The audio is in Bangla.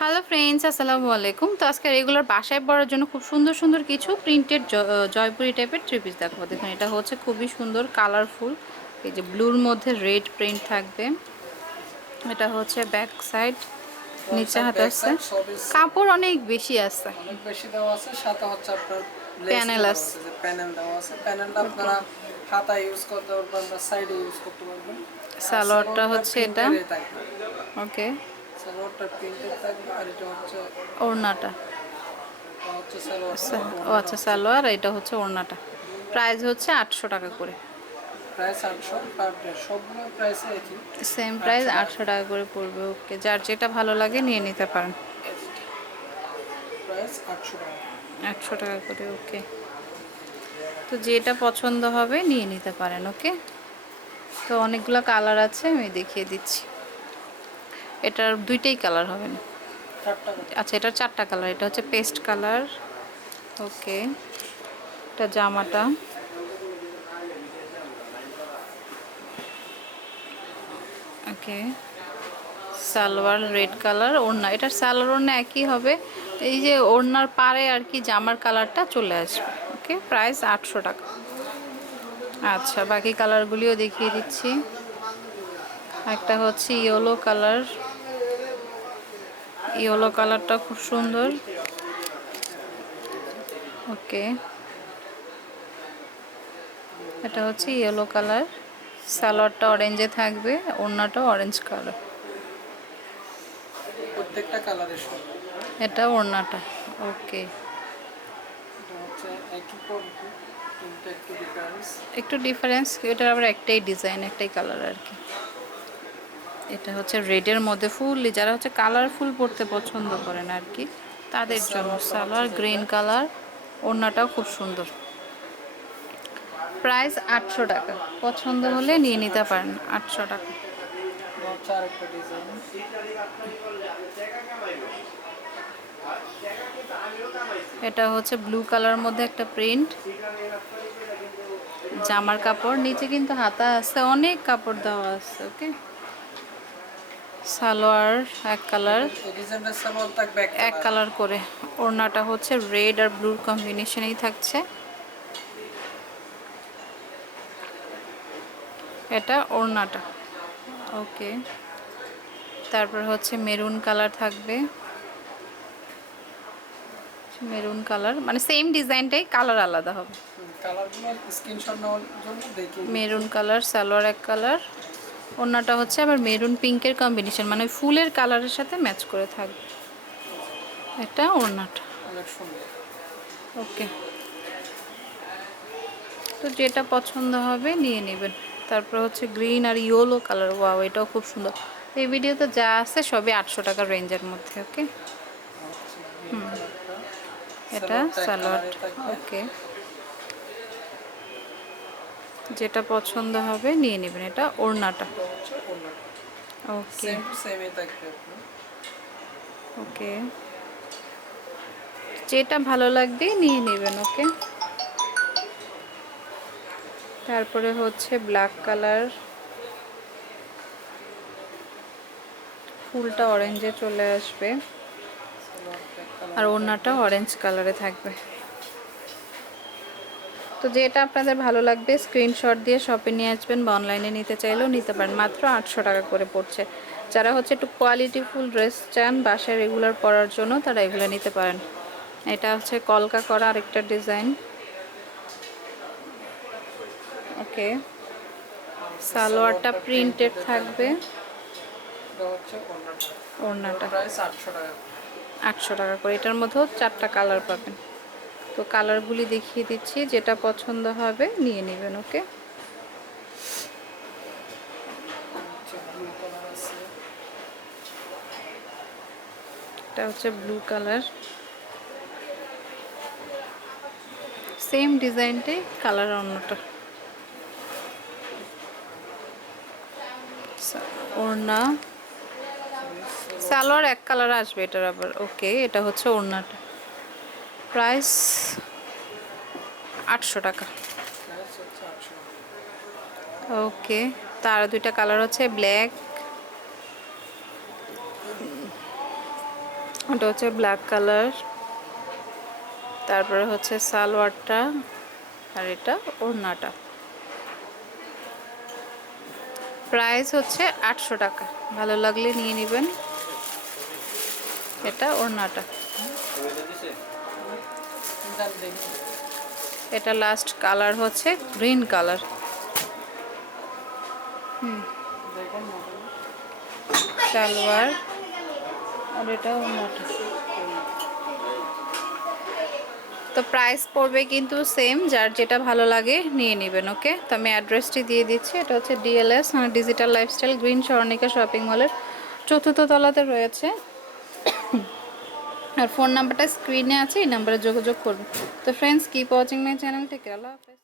হ্যালো ফ্রেন্ডস আসসালামু আলাইকুম। তো আজকে রেগুলার বাসায় পরার জন্য খুব সুন্দর সুন্দর কিছু প্রিন্টেড জয়পুরি টাইপের থ্রি পিস দেখাবো। দেখুন এটা হচ্ছে খুবই সুন্দর কালারফুল এই যে ব্লুর মধ্যে রেড প্রিন্ট থাকবে। এটা হচ্ছে ব্যাক সাইড নিচে হাতে আছে কাপড় অনেক বেশি আছে। অনেক বেশি দেওয়া আছে সাথে হচ্ছে আপনার Panel আছে। প্যানেল দেওয়া আছে। প্যানেলটা আপনারা ইউজ করতে পারবেন বা সাইডে ইউজ করতে পারবেন। সালোয়ারটা হচ্ছে এটা। ওকে সালোয়ারটা প্রিন্টেড থাকবে আর এটা হচ্ছে ওড়নাটা। ও আচ্ছা সালোয়ার এটা হচ্ছে ওড়নাটা। প্রাইস হচ্ছে আটশো টাকা করে। সেম প্রাইস আটশো টাকা। করে পড়বে ওকে। যার যেটা ভালো লাগে নিয়ে নিতে পারেন। আটশো টাকা করে ওকে। তো যেটা পছন্দ হবে নিয়ে নিতে পারেন ওকে। তো অনেকগুলো কালার আছে আমি দেখিয়ে দিচ্ছি। এটার দুইটাই কালার হবে না। আচ্ছা এটার চারটা কালার এটা হচ্ছে পেস্ট কালার ওকে এটা জামাটা। ওকে সালোয়ার রেড কালার ওড়না। এটার সালোয়ার ওড়না একই হবে। এই যে ওড়নার পারে আর কি জামার কালারটা চলে আসবে। ওকে প্রাইস আটশো টাকা। আচ্ছা বাকি কালারগুলিও দেখিয়ে দিচ্ছি। একটা হচ্ছে ইয়েলো কালার ইয়েলো কালারটা খুব সুন্দর। ওকে। এটা হচ্ছে ইয়েলো কালার। সালোয়ারটা অরেঞ্জে থাকবে ওড়নাটা অরেঞ্জ কালার প্রত্যেকটা কালারের সব এটা ওড়নাটা ওকে। একটু ডিফারেন্স এটার আবার একটাই ডিজাইন একটাই কালার আর কি। এটা হচ্ছে রেডের মধ্যে ফুললি যারা হচ্ছে কালারফুল পড়তে পছন্দ করেন আর কি তাদের জন্য সালোয়ার গ্রিন কালার ওড়নাটাও খুব সুন্দর। প্রাইস আটশো টাকা, পছন্দ হলে নিয়ে নিতে পারেন, আটশো টাকা। এটা হচ্ছে ব্লু কালার মধ্যে একটা প্রিন্ট জামার কাপড়, নিচে কিন্তু হাতা আছে, অনেক কাপড় দেওয়া আছে ওকে সালোয়ার এক কালার। এক কালার করে। ওড়নাটা হচ্ছে রেড আর ব্লুর কম্বিনেশনেই থাকছে। এটা ওড়নাটা। ওকে। তারপর হচ্ছে মেরুন কালার থাকবে। Maroon colour. মানে সেম ডিজাইনটাই কালার আলাদা হবে। মেরুন কালার সালোয়ার এক কালার। ওড়নাটা হচ্ছে আবার মেরুন পিঙ্কের কম্বিনেশন মানে ফুলের কালারের সাথে ম্যাচ করে থাকবে। এটা ওড়নাটা। ওকে তো যেটা পছন্দ হবে নিয়ে নেবেন। তারপর হচ্ছে গ্রিন আর ইয়েলো কালার ওয়াও এটাও খুব সুন্দর। এই ভিডিওতে যা আছে সবই আটশো টাকার রেঞ্জের মধ্যে ওকে হুম। এটা সালোয়ার ওকে যেটা পছন্দ হবে নিয়ে নেবেন। এটা ওড়নাটা। ওকে ওকে। যেটা ভালো লাগবে নিয়ে নেবেন ওকে? তারপরে হচ্ছে ব্ল্যাক কালার ফুলটা অরেঞ্জে চলে আসবে। আর ওড়নাটা অরেঞ্জ কালারে থাকবে। তো যেটা আপনাদের ভালো লাগবে স্ক্রিনশট দিয়ে শপে নিয়ে আসবেন বা অনলাইনে নিতে চাইলেও নিতে পারেন। মাত্র আটশো টাকা করে পড়ছে। যারা হচ্ছে একটু কোয়ালিটিফুল ড্রেস চান, বাসায় রেগুলার পরার জন্য তারা এগুলো নিতে পারেন। এটা হচ্ছে কলকা করা আরেকটা ডিজাইন ওকে। সালোয়ারটা প্রিন্টেড থাকবে। ওড়নাটা। আটশো টাকা করে। এটার মধ্যেও চারটা কালার পাবেন। তো কালারগুলি দেখিয়ে দিচ্ছি, যেটা পছন্দ হবে নিয়ে নেবেন, ওকে? এটা হচ্ছে ব্লু কালার সেম ডিজাইনটাই কালার অন্যটা। ওড়না। সালোয়ার এক কালার আসবে এটার আবার, ওকে, এটা হচ্ছে ওড়নাটা। প্রাইস আটশো টাকা। ওকে, তার দুইটা কালার হচ্ছে ব্ল্যাক। ওটা হচ্ছে ব্ল্যাক কালার। তারপরে হচ্ছে সালোয়ারটা আর এটা ওড়নাটা। প্রাইস হচ্ছে আটশো টাকা। ভালো লাগলে নিয়ে নেবেন। এটা ওড়নাটা। এটা লাস্ট কালার হচ্ছে গ্রিন কালার মডেল সালোয়ার। আর এটা ওড়নাটা তো প্রাইস পড়বে কিন্তু সেম যার যেটা ভালো লাগে নিয়ে নেবেন ওকে তো আমি অ্যাড্রেসটি দিয়ে দিচ্ছি এটা হচ্ছে DLS digital lifestyle green Swarnika shopping মলের চতুর্থ তলাতে রয়েছে। আর ফোন নাম্বারটা স্ক্রিনে আছে, এই নাম্বারে যোগাযোগ করবে তো friends keep watching my channel থেকে আল্লাহ হাফেজ।